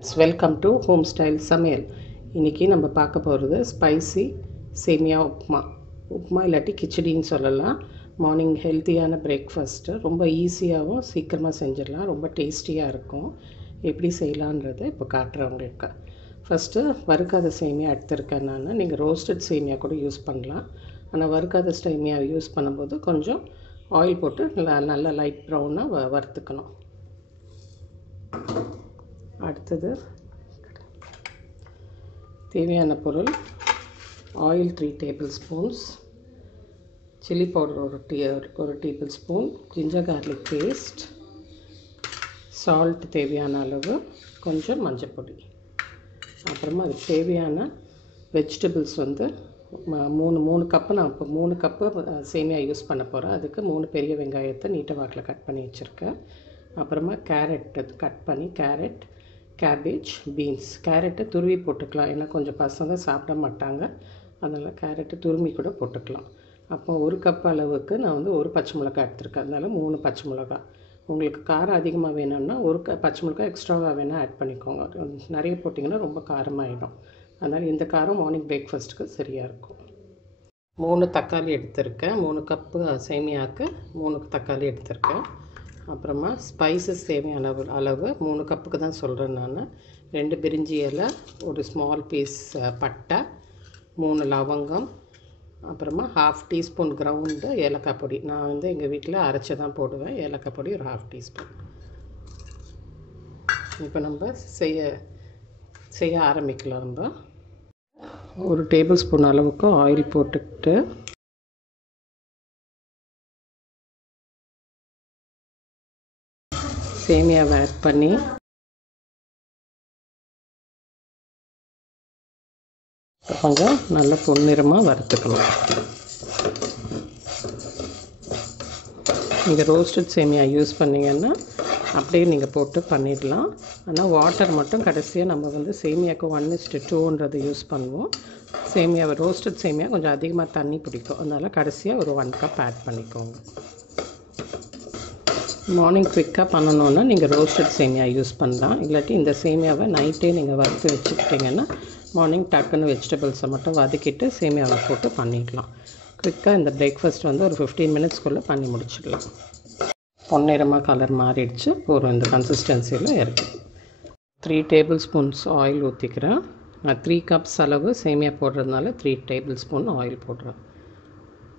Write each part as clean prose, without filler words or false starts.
Welcome to home style சமையல். இன்றைக்கி நம்ம பார்க்க போகிறது ஸ்பைசி சேமியா உப்புமா இல்லாட்டி கிச்சடின்னு சொல்லலாம். மார்னிங் ஹெல்த்தியான பிரேக்ஃபாஸ்ட்டு ரொம்ப ஈஸியாகவும் சீக்கிரமாக செஞ்சிடலாம். ரொம்ப டேஸ்டியாக இருக்கும். எப்படி செய்யலான்றதை இப்போ காட்டுறவங்களுக்கு. ஃபஸ்ட்டு வறுக்காத சேமியா எடுத்திருக்கேன் நான். நீங்கள் ரோஸ்டட் சேமியா கூட யூஸ் பண்ணலாம். ஆனால் வறுக்காத சேமியா யூஸ் பண்ணும்போது கொஞ்சம் ஆயில் போட்டு நல்லா லைட் ப்ரௌனாக வறுத்துக்கணும். அடுத்தது தேவையான பொருள்: oil 3 tablespoons, chilli powder ஒரு tablespoon, ginger garlic paste, salt தேவையான அளவு, கொஞ்சம் மஞ்சள் பொடி. அப்புறமா அதுக்கு தேவையான வெஜிடபிள்ஸ் மூணு கப்பு. நான் இப்போ 3 கப்பு சேமியா யூஸ் பண்ண போகிறேன். அதுக்கு 3 பெரிய வெங்காயத்தை நீட்ட வாக்கில் கட் பண்ணி வச்சுருக்கேன். அப்புறமா கேரட் கட் பண்ணி கேபேஜ், பீன்ஸ். கேரட்டை துருவி போட்டுக்கலாம், ஏன்னா கொஞ்சம் பசங்க சாப்பிட மாட்டாங்க. அதனால் கேரட்டை துருவி கூட போட்டுக்கலாம். அப்போ 1 கப் அளவுக்கு நான் 1 பச்சை மிளகாய் எடுத்துருக்கேன். அதனால் 3 பச்சை மிளகாய். உங்களுக்கு காரம் அதிகமாக வேணும்னா 1 பச்சை மிளகாய் எக்ஸ்ட்ராவாக வேணால் ஆட் பண்ணிக்கோங்க. நிறைய போட்டிங்கன்னா ரொம்ப காரமாகிடும். அதனால் இந்த காரம் மார்னிங் பிரேக்ஃபாஸ்ட்டுக்கு சரியாக இருக்கும். 3 தக்காளி எடுத்திருக்கேன். 3 கப்பு சேமியாவுக்கு 3 தக்காளி எடுத்திருக்கேன். அப்புறமா ஸ்பைசஸ் தேவையான அளவு 3 கப்புக்கு தான் சொல்கிறேன் நான். 2 பிரிஞ்சி இலை, ஒரு ஸ்மால் பீஸ் பட்டை, 3 லவங்கம், அப்புறமா 1/2 டீஸ்பூன் கிரவுண்டு ஏலக்காய் பொடி. நான் எங்கள் வீட்டில் அரைச்சி தான் போடுவேன். ஏலக்காய் பொடி ஒரு 1/2 டீஸ்பூன். இப்போ நம்ம செய்ய ஆரம்பிக்கலாம். நம்ம 1 டேபிள் ஸ்பூன் அளவுக்கு ஆயில் போட்டுக்கிட்டு சேமியாவை ஆட் பண்ணி கொஞ்சம் நல்ல பொன்னிறமாக வறுத்துக்கணும். நீங்கள் ரோஸ்டட் சேமியா யூஸ் பண்ணிங்கன்னா அப்படியே நீங்கள் போட்டு பண்ணிடலாம். ஆனால் வாட்டர் மட்டும் கடைசியாக நம்ம சேமியாவுக்கு 1:2ன்றது யூஸ் பண்ணுவோம். சேமியாவை ரோஸ்டட் சேமியா கொஞ்சம் அதிகமாக தண்ணி பிடிக்கும். அதனால் கடைசியாக ஒரு 1 கப் ஆட் பண்ணிக்கோங்க. மார்னிங் குவிக்காக பண்ணணுன்னா நீங்கள் ரோஸ்டட் சேமியா யூஸ் பண்ணலாம். இல்லாட்டி இந்த சேமியாவை நைட்டே நீங்கள் வறுத்து வச்சுக்கிட்டிங்கன்னா மார்னிங் டக்குன்னு வெஜிடபிள்ஸை மட்டும் வதக்கிட்டு சேமியாவை போட்டு பண்ணிடலாம். குவிக்காக இந்த பிரேக்ஃபாஸ்ட் ஒரு 15 மினிட்ஸ்க்குள்ளே பண்ணி முடிச்சிடலாம். பொன்னிறமாக கலர் மாறிடுச்சு. ஒரு இந்த கன்சிஸ்டன்சியில் இருக்குது. 3 டேபிள் ஸ்பூன்ஸ் ஆயில் ஊற்றிக்கிறேன். நான் 3 கப்ஸ் அளவு சேமியா போடுறதுனால 3 டேபிள் ஸ்பூன் ஆயில் போடுறேன்.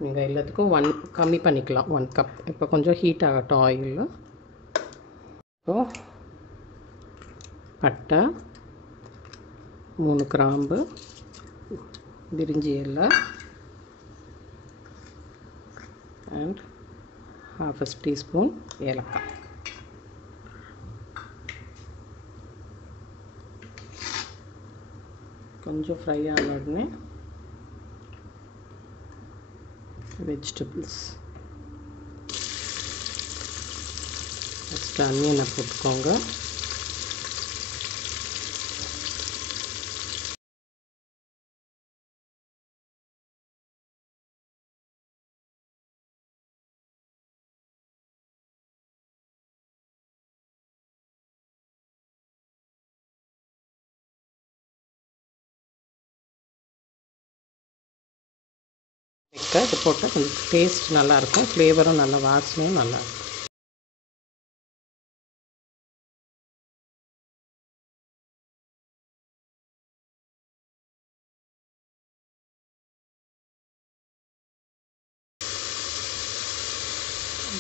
நீங்கள் எல்லாத்துக்கும் 1 கம்மி பண்ணிக்கலாம், 1 கப். இப்போ கொஞ்சம் ஹீட் ஆகட்டும் ஆயில். இப்போது பட்டை, 3 கிராம்பு, பிரிஞ்சி இலை அண்ட் 1/2 டீஸ்பூன் ஏலக்காய். கொஞ்சம் ஃப்ரை ஆன உடனே வெஜிடபிள்ஸ். ஃபஸ்ட்டு அனியனை போட்டுக்கோங்க. இது போட்டால் கொஞ்சம் டேஸ்ட் நல்லாயிருக்கும். ஃப்ளேவரும் நல்லா, வாசனையும் நல்லாயிருக்கும்.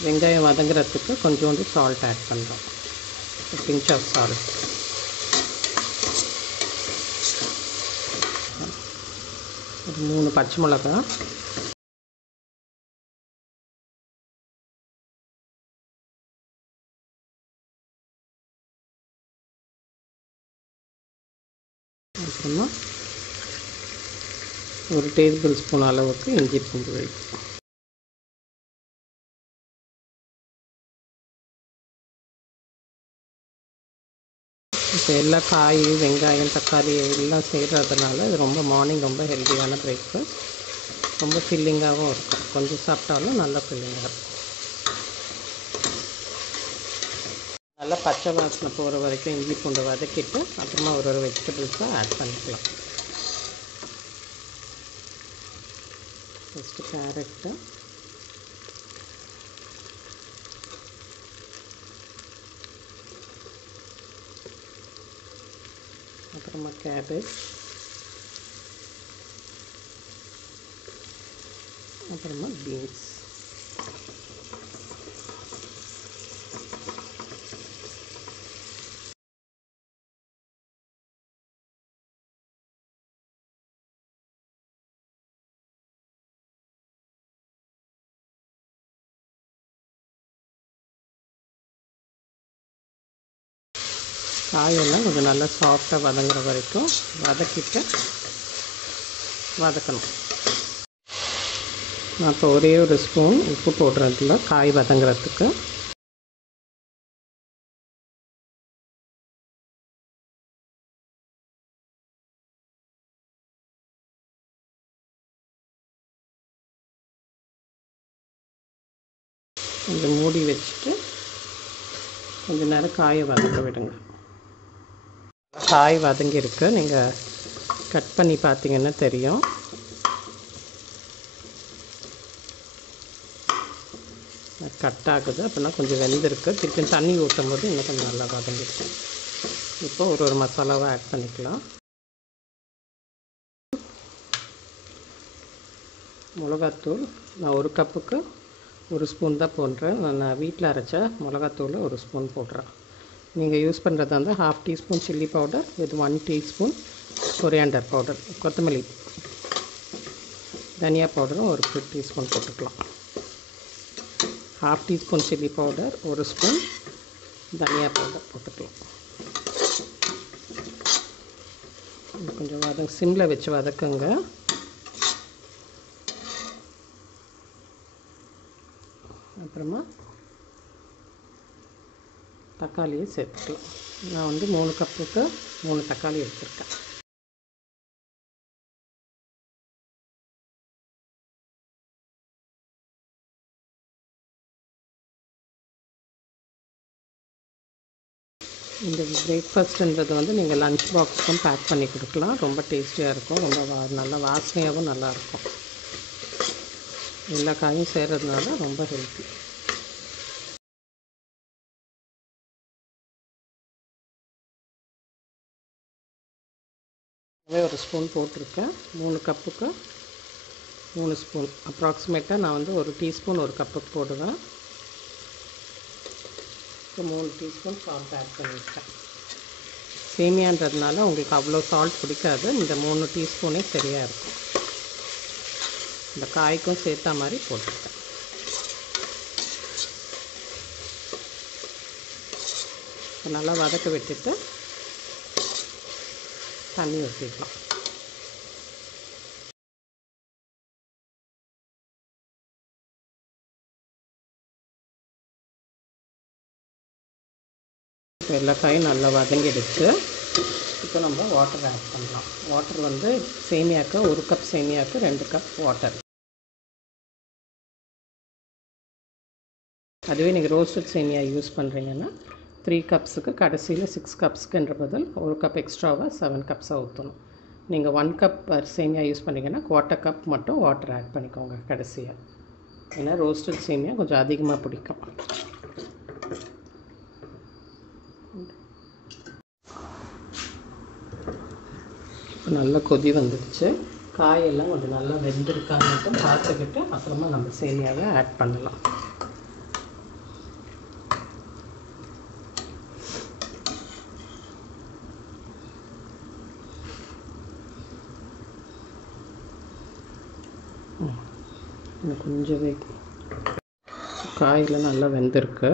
வெங்காயம் வதங்குறதுக்கு கொஞ்சோண்டு சால்ட் ஆட் பண்ணுறோம். Pinch of salt. ஒரு 3 பச்சை மிளகாய், அப்புறமா 1 டேபிள் ஸ்பூன் அளவுக்கு இஞ்சி பூண்டு விழுது. இப்போ எல்லா காய், வெங்காயம், தக்காளி எல்லாம் செய்கிறதுனால இது மார்னிங் ரொம்ப ஹெல்த்தியான பிரேக்ஃபாஸ்ட். ரொம்ப ஃபில்லிங்காகவும் இருக்கும். கொஞ்சம் சாப்பிட்டாலும் நல்லா ஃபில்லிங்காக இருக்கும். நல்லா பச்சை வாசனை போகிற வரைக்கும் இஞ்சி பூண்டு வதக்கிட்டு அப்புறமா ஒரு வெஜிடபிள்ஸை ஆட் பண்ணிக்கலாம். ஃபஸ்ட்டு கேரட்டு, அப்புறமா கேபேஜ், அப்புறமா பீன்ஸ். காயெல்லாம் கொஞ்சம் நல்லா சாஃப்டாக வதங்குற வரைக்கும் வதக்கிட்டு வதக்கணும். நான் இப்போ ஒரே ஒரு ஸ்பூன் உப்பு போடுறதுல காய் வதங்குறதுக்கு. கொஞ்சம் மூடி வச்சுட்டு கொஞ்சம் நேரம் காயை வதக்க விடுங்க. காய் வதங்கியிருக்கு, நீங்கள் கட் பண்ணி பார்த்தீங்கன்னா தெரியும். கட் ஆகுது அப்படின்னா கொஞ்சம் வெந்திருக்கு. திருப்பி தண்ணி ஊற்றும் போது இன்னும் கொஞ்சம் நல்லா வதங்கிருக்கு. இப்போ ஒரு மசாலாவை ஆட் பண்ணிக்கலாம். மிளகாத்தூள் நான் ஒரு கப்புக்கு ஒரு ஸ்பூன் தான் போடுறேன். நான் வீட்டில் அரைச்ச மிளகாத்தூள் ஒரு ஸ்பூன் போடுறேன். நீங்கள் யூஸ் பண்ணுறதா இருந்தால் 1/2 teaspoon chilli powder with 1 teaspoon coriander powder, கொத்தமல்லி, தனியா பவுடரும் ஒரு 2 டீஸ்பூன் போட்டுக்கலாம். 1/2 டீஸ்பூன் சில்லி பவுடர், ஒரு ஸ்பூன் தனியா பவுடர் போட்டுக்கலாம். கொஞ்சம் சிம்மில் வச்சு வதக்குங்க. அப்புறமா தக்காளியை சேர்த்துக்கலாம். நான் 3 கப்புக்கு 3 தக்காளி எடுத்துருக்கேன். இந்த பிரேக்ஃபாஸ்ட்டுன்றது நீங்கள் லஞ்ச் பாக்ஸுக்கும் பேக் பண்ணி கொடுக்கலாம். ரொம்ப டேஸ்டியாக இருக்கும், ரொம்ப நல்லா வாசனையாகவும் நல்லாயிருக்கும். எல்லா காயும் சேர்கிறதுனால ரொம்ப ஹெல்த்தி. ஒரு ஸ்பூன் போட்டிருக்கேன். 3 கப்புக்கு 3 ஸ்பூன் அப்ராக்சிமேட்டாக நான் ஒரு டீஸ்பூன் ஒரு கப்புக்கு போடுவேன். இப்போ 3 டீஸ்பூன் சால்ட் ஆட் பண்ணியிருக்கேன். சேமியான்றதுனால உங்களுக்கு அவ்வளோ சால்ட் பிடிக்காது. இந்த 3 டீஸ்பூனே சரியாக இருக்கும். இந்த காய்க்கும் சேர்த்தா மாதிரி போட்டிருக்கேன். நல்லா வதக்க விட்டுட்டு தண்ணி ஊற்றிக்கலாம். இப்போ எல்லா காயும் நல்லா வதங்கிடுச்சு. இப்போ நம்ம வாட்டர் ஆட் பண்ணலாம். வாட்டர் சேமியாவுக்கு 1 கப் சேமியாவுக்கு 2 கப் வாட்டர். அதுவே நீங்கள் ரோஸ்டட் சேமியா யூஸ் பண்ணுறீங்கன்னா 3 கப்ஸுக்கு கடைசியில் 6 கப்ஸுக்குன்ற பதில் 1 கப் எக்ஸ்ட்ராவாக 7 கப்ஸாக ஊற்றணும். நீங்கள் 1 கப் சேமியா யூஸ் பண்ணிங்கன்னா 1/4 கப் மட்டும் வாட்டர் ஆட் பண்ணிக்கோங்க கடைசியாக. ஏன்னா ரோஸ்டட் சேமியா கொஞ்சம் அதிகமாக பிடிக்கும். இப்போ நல்லா கொதி வந்துடுச்சு. காயெல்லாம் கொஞ்சம் நல்லா வெந்திருக்கான்னு மட்டும் பார்த்துக்கிட்டு அப்புறமா நம்ம சேமியாவை ஆட் பண்ணலாம். கொஞ்சம் காயில் நல்லா வெந்திருக்கு.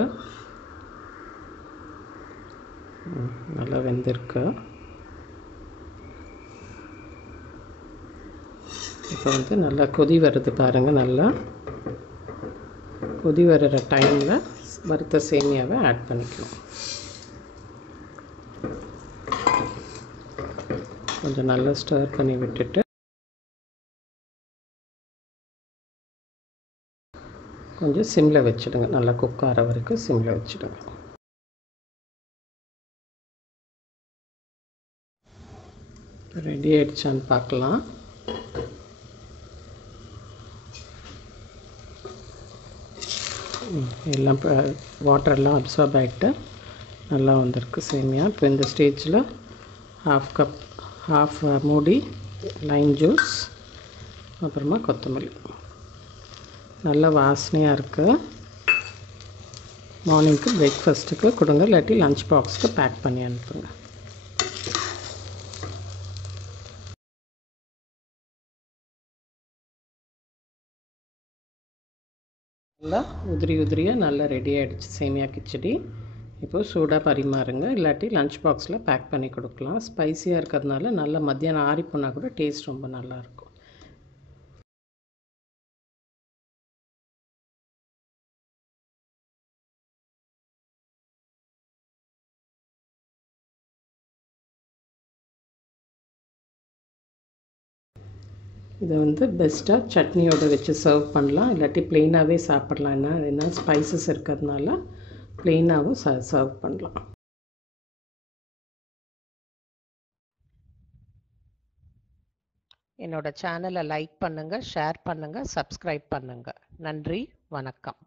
நல்லா வெந்திருக்கு. இப்போ நல்லா கொதி வருது பாருங்கள். நல்லா கொதி வர்ற டைமில் வறுத்த சேமியாவை ஆட் பண்ணிக்கலாம். கொஞ்சம் நல்லா ஸ்டர் பண்ணி விட்டுட்டு கொஞ்சம் சிம்மில் வச்சுடுங்க. நல்லா குக் ஆகிற வரைக்கும் சிம்மில் வச்சுடுங்க. ரெடி ஆயிடுச்சான்னு பார்க்கலாம். எல்லாம் வாட்டர்லாம் அப்சார்ப் ஆகிட்டு நல்லா வந்திருக்கு சேமியா. இப்போ இந்த ஸ்டேஜில் ஹாஃப் மூடி லைம் ஜூஸ், அப்புறமா கொத்தமல்லி. நல்ல வாசனையாக இருக்குது. மார்னிங்க்கு பிரேக்ஃபாஸ்ட்டுக்கு கொடுங்க, இல்லாட்டி லஞ்ச் பாக்ஸுக்கு பேக் பண்ணி அனுப்புங்க. நல்லா உதிரியாக நல்லா ரெடி ஆகிடுச்சு சேமியா கிச்சடி. இப்போது சூடாக பரிமாறுங்க, இல்லாட்டி லஞ்ச் பாக்ஸில் பேக் பண்ணி கொடுக்கலாம். ஸ்பைஸியாக இருக்கிறதுனால நல்லா மத்தியானம் ஆறி போனால் கூட டேஸ்ட் ரொம்ப நல்லாயிருக்கும். இதை பெஸ்ட்டாக சட்னியோடு வச்சு சர்வ் பண்ணலாம், இல்லாட்டி ப்ளெயினாகவே சாப்பிட்லாம். என்ன ஸ்பைசஸ் இருக்கிறதுனால ப்ளெயினாகவும் சர்வ் பண்ணலாம். என்னோட சேனலை லைக் பண்ணுங்கள், ஷேர் பண்ணுங்கள், சப்ஸ்கிரைப் பண்ணுங்கள். நன்றி, வணக்கம்.